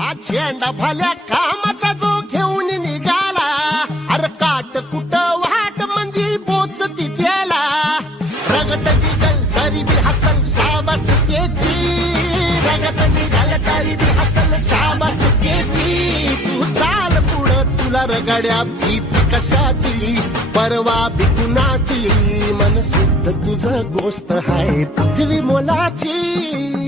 आज झेंडा भल्या कामाचा जो घेऊन निघाला, अरे काट कुट वाट मंदी पोचती त्याला, रगत निघल तरी बी हसल शाबास त्याची, रगत निघाल तरी बी हसल शाबास त्याची. तू चाल पुढं तुला रगड्या भीती कशाची, परवा बी कुणाची, मन शुद्ध तुझं गोष्ट हाय पृथ्वी मोलाची.